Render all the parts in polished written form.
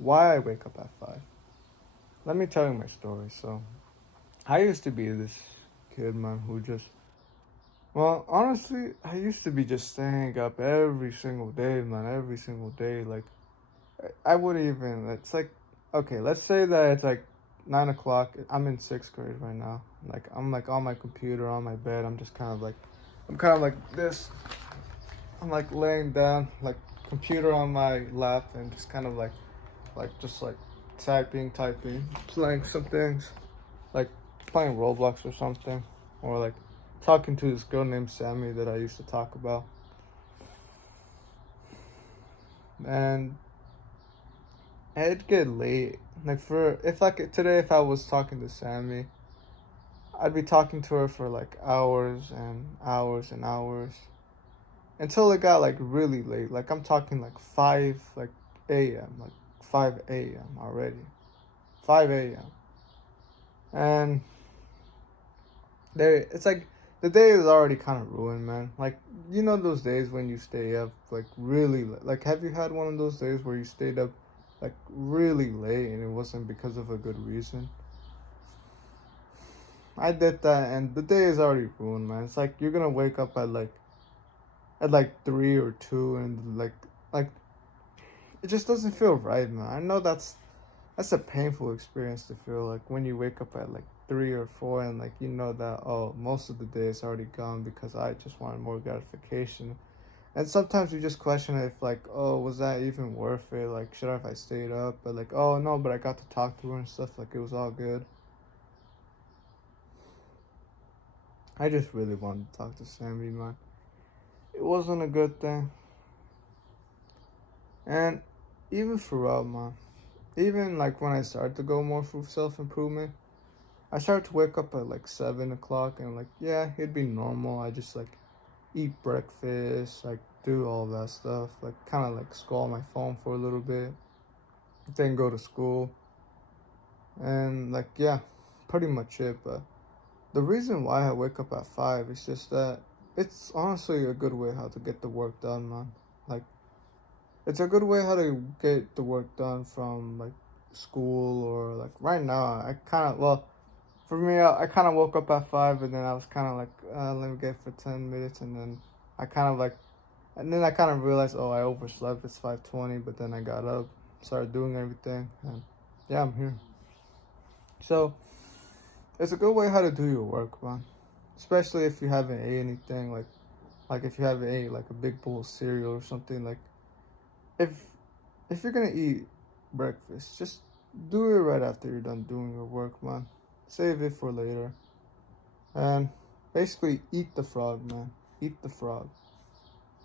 why I wake up at 5. Let me tell you my story. So, I used to be this kid, man, who just, well, honestly, I used to be just staying up every single day, man, every single day. Like, I wouldn't even, it's like, okay, let's say that it's like 9 o'clock. I'm in sixth grade right now. Like, I'm like on my computer, on my bed. I'm kind of like this. I'm like laying down, like computer on my lap, and just kind of just like typing, playing some things, like playing Roblox or something, or like talking to this girl named Sammy that I used to talk about. And it'd get late. Like for if like today, if I was talking to Sammy, I'd be talking to her for like hours and hours and hours until it got like really late. Like I'm talking like 5 a.m. like 5 a.m. already, 5 a.m. And it's like the day is already kind of ruined, man. Like you know those days when you stay up like really like have you had one of those days where you stayed up like really late and it wasn't because of a good reason? I did that and the day is already ruined, man. It's like you're gonna wake up at like 3 or 2 and like it just doesn't feel right, man. I know that's a painful experience to feel like when you wake up at like 3 or 4 and like you know that oh most of the day is already gone because I just wanted more gratification. And sometimes you just question if like oh was that even worth it? Like should I have I stayed up? But like oh no, but I got to talk to her and stuff. Like it was all good. I just really wanted to talk to Sammy, man. It wasn't a good thing. And even throughout, man, even like when I started to go more for self improvement, I started to wake up at like 7 o'clock and like yeah, it'd be normal. I just like eat breakfast, like do all that stuff, like kind of like scroll my phone for a little bit, then go to school, and like yeah, pretty much it. But the reason why I wake up at 5 is just that it's honestly a good way how to get the work done, man. Like it's a good way how to get the work done from like school or like right now. I kind of well for me, I kind of woke up at 5 and then I was kind of like, let me get for 10 minutes and then I kind of like, and then I kind of realized, oh, I overslept. It's 5:20, but then I got up, started doing everything, and yeah, I'm here. So it's a good way how to do your work, man. Especially if you haven't ate anything, like if you haven't ate like a big bowl of cereal or something. Like if if you're gonna eat breakfast, just do it right after you're done doing your work, man. Save it for later. And basically eat the frog, man. Eat the frog.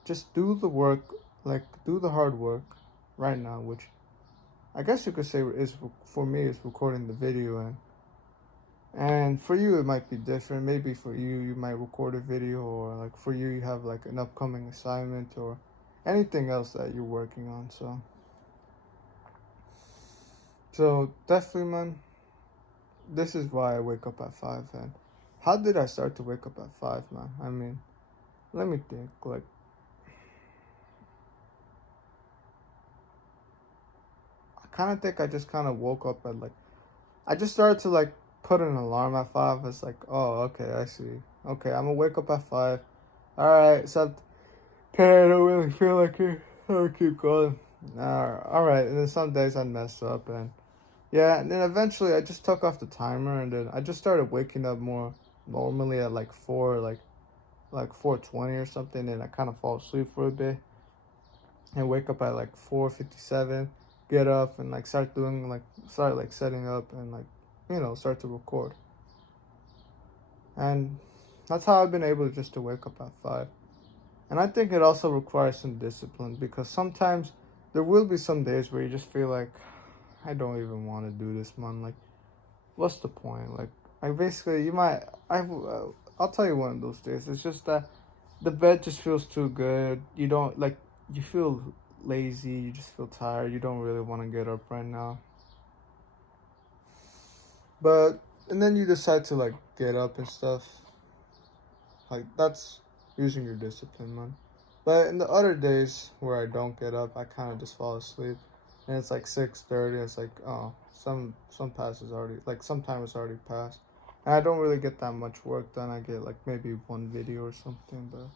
Just do the work, like do the hard work right now, which I guess you could say is for me is recording the video and for you it might be different. Maybe for you might record a video or like for you have like an upcoming assignment or anything else that you're working on. So definitely, man, this is why I wake up at 5. And how did I start to wake up at 5, man? I mean, let me think. Like I kind of think I just kind of woke up at like I just started to like put an alarm at 5. It's like, oh, okay, I see. Okay, I'm gonna wake up at 5. All right, except hey, I don't really feel like it. I'll keep going. All right, and then some days I mess up and yeah, and then eventually I just took off the timer and then I just started waking up more normally at like 4, like 4:20 or something, and I kind of fall asleep for a bit and wake up at like 4:57, get up and like start like setting up and like start to record. And that's how I've been able just to wake up at 5. And I think it also requires some discipline because sometimes there will be some days where you just feel like I don't even want to do this, man. Like what's the point? Like I basically you might I'll tell you one of those days. It's just that the bed just feels too good. You don't like you feel lazy, you just feel tired. You don't really want to get up right now. But and then you decide to like get up and stuff. Like that's using your discipline, man. But in the other days where I don't get up, I kind of just fall asleep. and it's like 6:30. It's like, oh, some passes already, like some time has already passed, and I don't really get that much work done. I get like maybe one video or something, but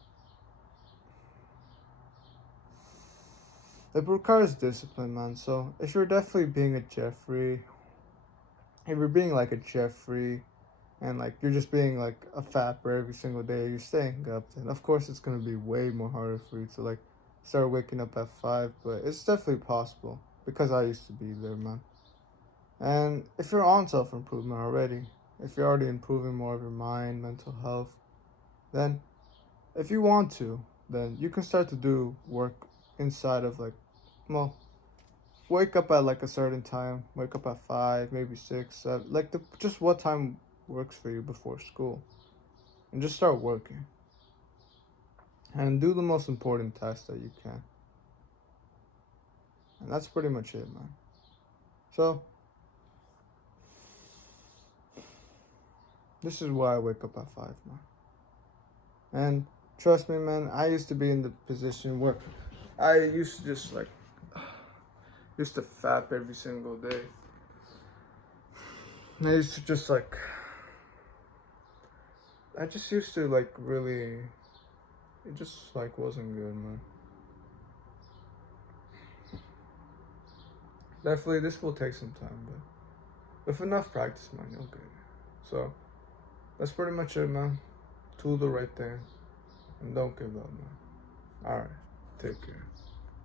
it requires discipline, man. So if you're definitely being a Jeffrey, if you're being like a Jeffrey, and like you're just being like a fapper every single day, you're staying up, then of course it's gonna be way more harder for you to like start waking up at 5. But it's definitely possible because I used to be there, man. And if you're on self improvement already, if you're already improving more of your mind, mental health, then if you want to, then you can start to do work inside of like, well, wake up at like a certain time, wake up at 5, maybe 6, 7, like just what time works for you before school, and just start working and do the most important tasks that you can. And that's pretty much it, man. So this is why I wake up at 5, man. And trust me, man, I used to be in the position where I used to just like used to fap every single day. And I used to just like I just used to like really, it just like wasn't good, man. Definitely this will take some time, but with enough practice, man, you'll get it. So that's pretty much it, man. Do the right thing and don't give up, man. Alright, take care.